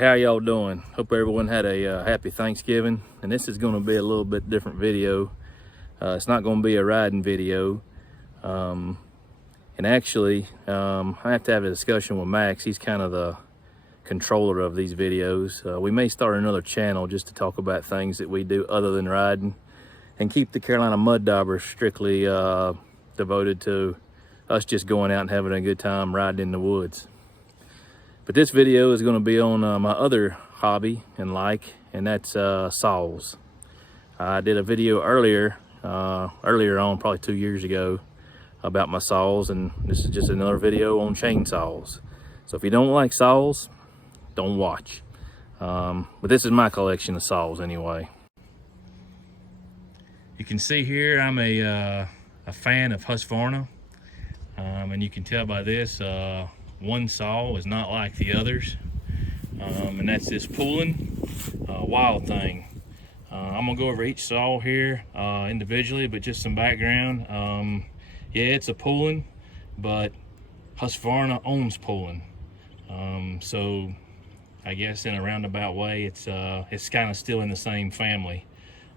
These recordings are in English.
how y'all doing? Hope everyone had a happy Thanksgiving. And this is going to be a little bit different video. It's not going to be a riding video. And actually, I have to have a discussion with Max. He's kind of the controller of these videos. We may start another channel just to talk about things that we do other than riding, and keep the Carolina Mud Daubers strictly devoted to us just going out and having a good time riding in the woods. But this video is going to be on my other hobby and that's saws. I did a video earlier on, probably 2 years ago, about my saws, and this is just another video on chainsaws. So if you don't like saws, don't watch. But this is my collection of saws anyway. You can see here I'm a fan of Husqvarna, and you can tell by this. One saw is not like the others, and that's this Pulling Wild Thing. I'm gonna go over each saw here individually, but just some background. Yeah, it's a Pulling, but Husqvarna owns Pulling, so I guess in a roundabout way it's kind of still in the same family.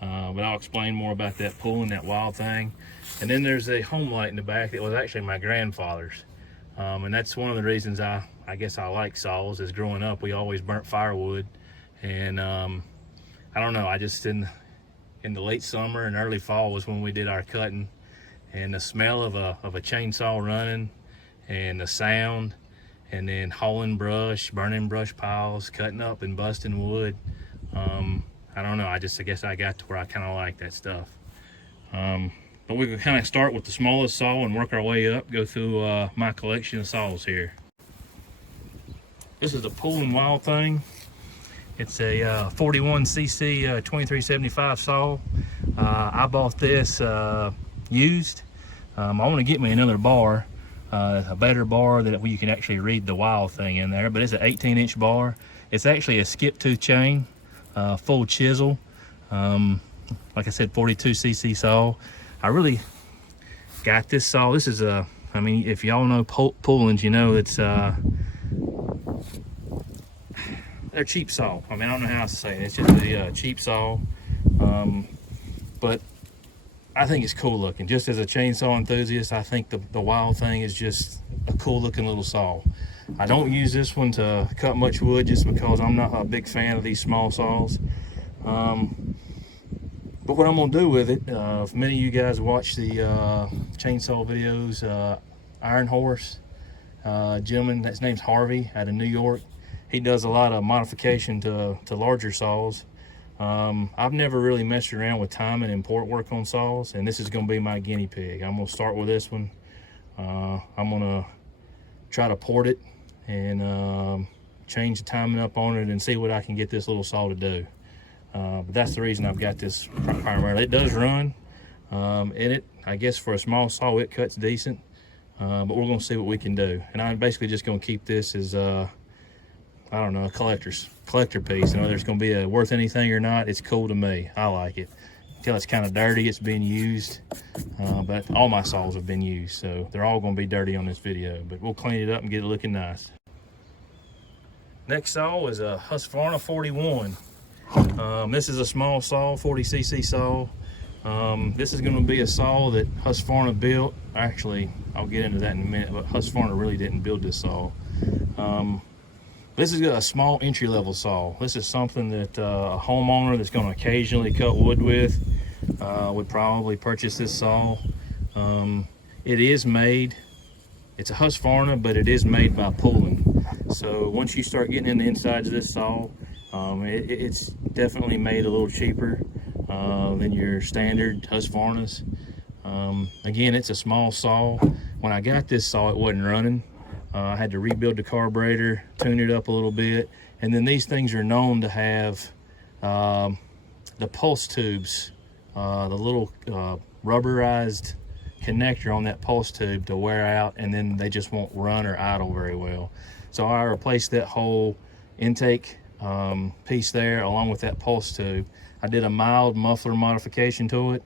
But I'll explain more about that Pulling, that Wild Thing. And then there's a home light in the back that was actually my grandfather's. And that's one of the reasons I guess I like saws, is growing up we always burnt firewood. And I don't know, I just in the late summer and early fall was when we did our cutting, and the smell of a chainsaw running, and the sound, and then hauling brush, burning brush piles, cutting up and busting wood. I don't know, I guess I got to where I kind of like that stuff. But we can kind of start with the smallest saw and work our way up, go through my collection of saws here. This is a Pulling Wild Thing. It's a 41cc 2375 saw. I bought this used. I want to get me another bar, a better bar that you can actually read the Wild Thing in there, but it's an 18-inch bar. It's actually a skip tooth chain, full chisel. Like I said, 42cc saw. I really got this saw. This is I mean, if y'all know Pullings, you know it's they're cheap saw. I mean, I don't know how else to say it. It's just a cheap saw, but I think it's cool looking. Just as a chainsaw enthusiast, I think the Wild Thing is just a cool looking little saw. I don't use this one to cut much wood just because I'm not a big fan of these small saws. But what I'm gonna do with it, if many of you guys watch the chainsaw videos, Iron Horse, gentleman, his name's Harvey, out of New York. He does a lot of modification to larger saws. I've never really messed around with timing and port work on saws, and this is gonna be my guinea pig. I'm gonna start with this one. I'm gonna try to port it and change the timing up on it and see what I can get this little saw to do. But that's the reason I've got this primarily. It does run, I guess for a small saw it cuts decent, but we're gonna see what we can do. And I'm basically just gonna keep this as I don't know, a collector piece. You know, there's gonna be worth anything or not, it's cool to me. I like it. Until it's kind of dirty, it's been used, but all my saws have been used, so they're all gonna be dirty on this video, but we'll clean it up and get it looking nice. Next saw is a Husqvarna 41. This is a small saw, 40cc saw. This is going to be a saw that Husqvarna built. Actually, I'll get into that in a minute, but Husqvarna really didn't build this saw. This is a small entry-level saw. This is something that a homeowner that's going to occasionally cut wood with would probably purchase this saw. It is made, it's a Husqvarna, but it is made by Pulling. So once you start getting in the insides of this saw, it's definitely made a little cheaper than your standard Husqvarnas. Again, it's a small saw. When I got this saw, it wasn't running. I had to rebuild the carburetor, tune it up a little bit, and then these things are known to have the pulse tubes, the little rubberized connector on that pulse tube to wear out, and then they just won't run or idle very well. So I replaced that whole intake piece there along with that pulse tube. I did a mild muffler modification to it.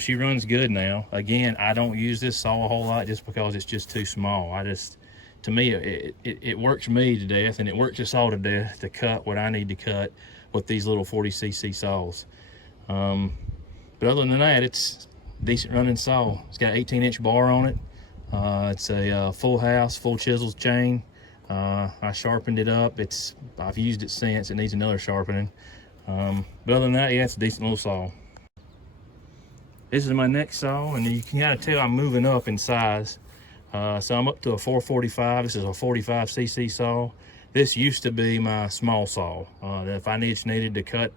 She runs good now. Again, I don't use this saw a whole lot just because it's just too small. I just to me, it works me to death, and it works us all to death to cut what I need to cut with these little 40cc saws. But other than that, it's a decent running saw. It's got an 18-inch bar on it. It's a full house, full chisels chain. I sharpened it up. I've used it since. It needs another sharpening. But other than that, yeah, it's a decent little saw. This is my next saw, and you can kind of tell I'm moving up in size. So I'm up to a 445. This is a 45cc saw. This used to be my small saw. If I needed to cut,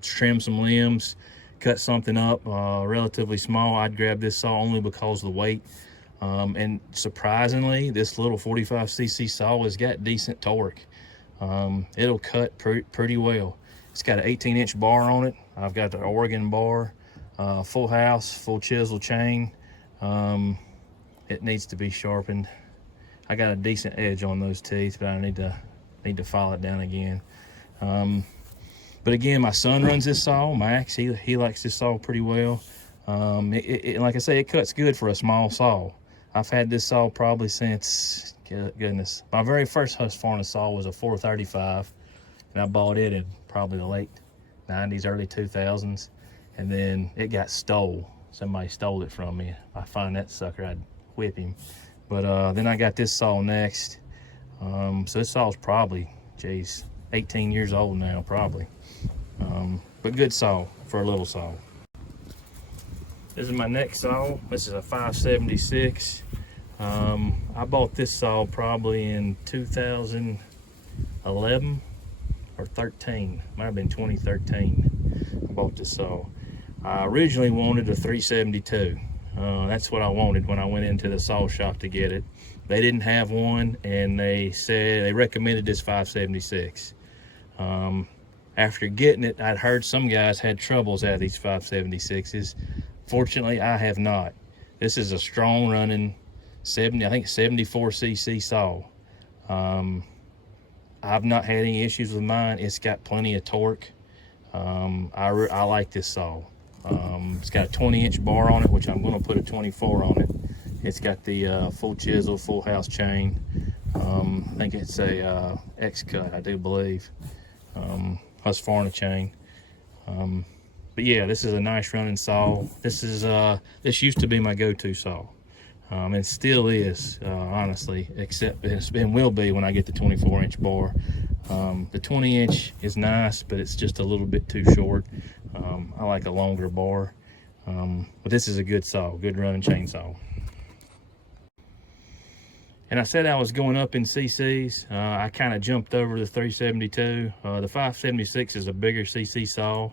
trim some limbs, cut something up relatively small, I'd grab this saw only because of the weight. And surprisingly, this little 45cc saw has got decent torque. It'll cut pretty well. It's got an 18-inch bar on it. I've got the Oregon bar, full house, full chisel chain. It needs to be sharpened. I got a decent edge on those teeth, but I need to file it down again. But again, my son runs this saw, Max. He likes this saw pretty well. Like I say, it cuts good for a small saw. I've had this saw probably since, goodness, my very first Husqvarna saw was a 435, and I bought it in probably the late 90s, early 2000s, and then it got stole. Somebody stole it from me. If I find that sucker, I'd whip him. But then I got this saw next. So this saw's probably, geez, 18 years old now, probably. But good saw for a little saw. This is my next saw. This is a 576. I bought this saw probably in 2011 or 13. Might have been 2013. I bought this saw. I originally wanted a 372. That's what I wanted when I went into the saw shop to get it. They didn't have one, and they recommended this 576. After getting it, I'd heard some guys had troubles out of these 576s. Fortunately, I have not. This is a strong running 74cc saw. I've not had any issues with mine. It's got plenty of torque. I like this saw. It's got a 20-inch bar on it, which I'm going to put a 24 on it. It's got the full chisel, full house chain. I think it's a X-cut, I do believe. Husqvarna chain. But yeah, this is a nice running saw. This used to be my go-to saw. And still is, honestly, except it will be when I get the 24-inch bar. The 20-inch is nice, but it's just a little bit too short. I like a longer bar. But this is a good saw, good running chainsaw. And I said I was going up in CCs. I kind of jumped over the 372. The 576 is a bigger CC saw.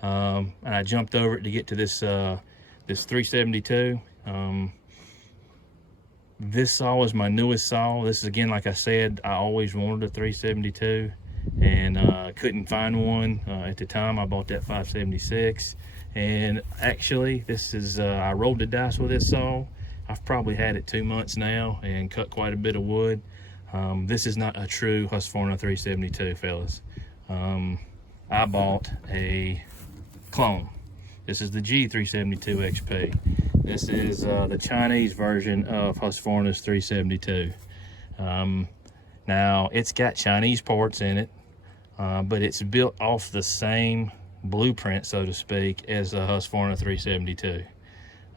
And I jumped over it to get to this 372. This saw is my newest saw. This is, again, like I said, I always wanted a 372 and couldn't find one. At the time I bought that 576, and actually this is I rolled the dice with this saw. I've probably had it 2 months now and cut quite a bit of wood. This is not a true Husqvarna 372, fellas. I bought a clone. This is the G372 XP. This is the Chinese version of Husqvarna's 372. Now, it's got Chinese parts in it, but it's built off the same blueprint, so to speak, as a Husqvarna 372.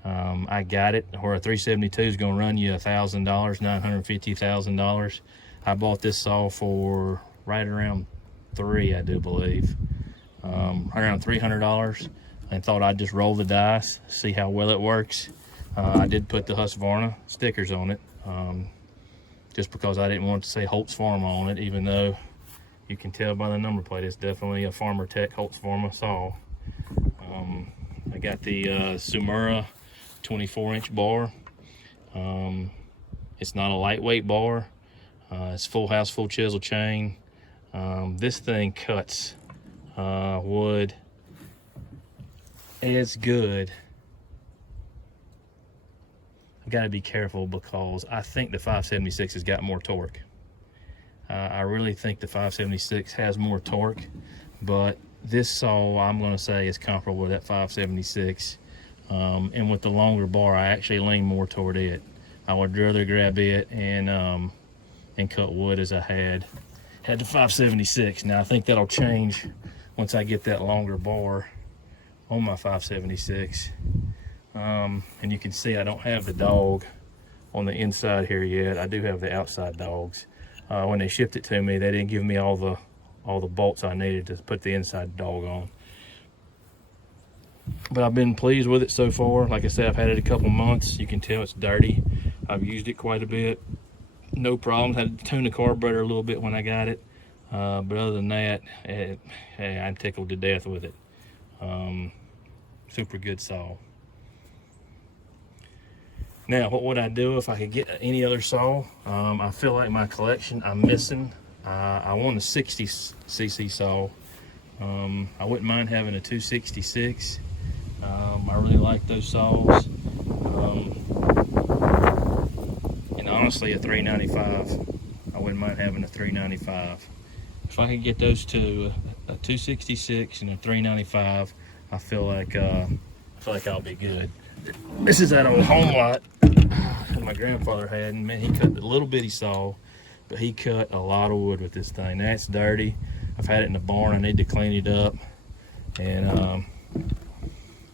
I got it where a 372 is going to run you $1,000, $950,000. I bought this saw for right around I do believe, around $300. And thought I'd just roll the dice, see how well it works. I did put the Husqvarna stickers on it, just because I didn't want to say Holtz Pharma on it, even though you can tell by the number plate it's definitely a Farmer Tech Holtz Pharma saw. I got the Sumura 24-inch bar. It's not a lightweight bar. It's full house, full chisel chain. This thing cuts wood as good. I've got to be careful because I think the 576 has got more torque. I really think the 576 has more torque, but this saw, I'm going to say, is comparable with that 576. And with the longer bar, I actually lean more toward it. I would rather grab it and cut wood as I had the 576. Now I think that'll change once I get that longer bar on my 576. And you can see I don't have the dog on the inside here yet. I do have the outside dogs. When they shipped it to me, they didn't give me all the bolts I needed to put the inside dog on. But I've been pleased with it so far. Like I said, I've had it a couple months. You can tell it's dirty. I've used it quite a bit. No problems. Had to tune the carburetor a little bit when I got it. But other than that, I'm tickled to death with it. Super good saw. Now, what would I do if I could get any other saw? I feel like my collection, I'm missing. I want a 60cc saw. I wouldn't mind having a 266. I really like those saws. And honestly, a 395. I wouldn't mind having a 395. If I could get those two, a 266 and a 395, I feel like I'll be good. This is that old home lot that my grandfather had, and man, he cut a little bitty saw, but he cut a lot of wood with this thing. That's dirty. I've had it in the barn. I need to clean it up and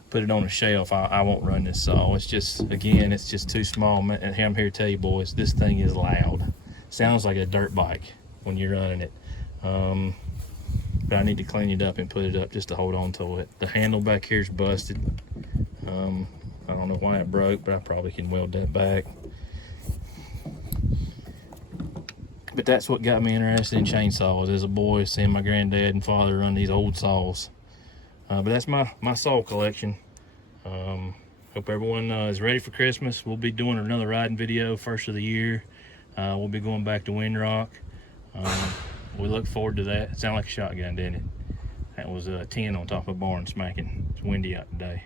put it on a shelf. I won't run this saw. It's just, again, it's just too small. And I'm here to tell you boys, this thing is loud. Sounds like a dirt bike when you're running it. But I need to clean it up and put it up just to hold on to it. The handle back here is busted. I don't know why it broke, but I probably can weld that back. But that's what got me interested in chainsaws as a boy, seeing my granddad and father run these old saws. But that's my saw collection. Hope everyone is ready for Christmas. We'll be doing another riding video first of the year. We'll be going back to Windrock. We look forward to that. It sounded like a shotgun, didn't it? That was a 10 on top of a barn smacking. It's windy out today.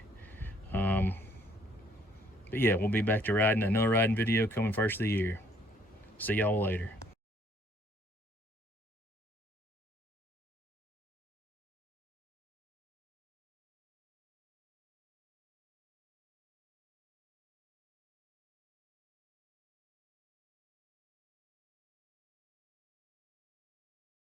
But yeah, we'll be back to riding. Another riding video coming first of the year. See y'all later.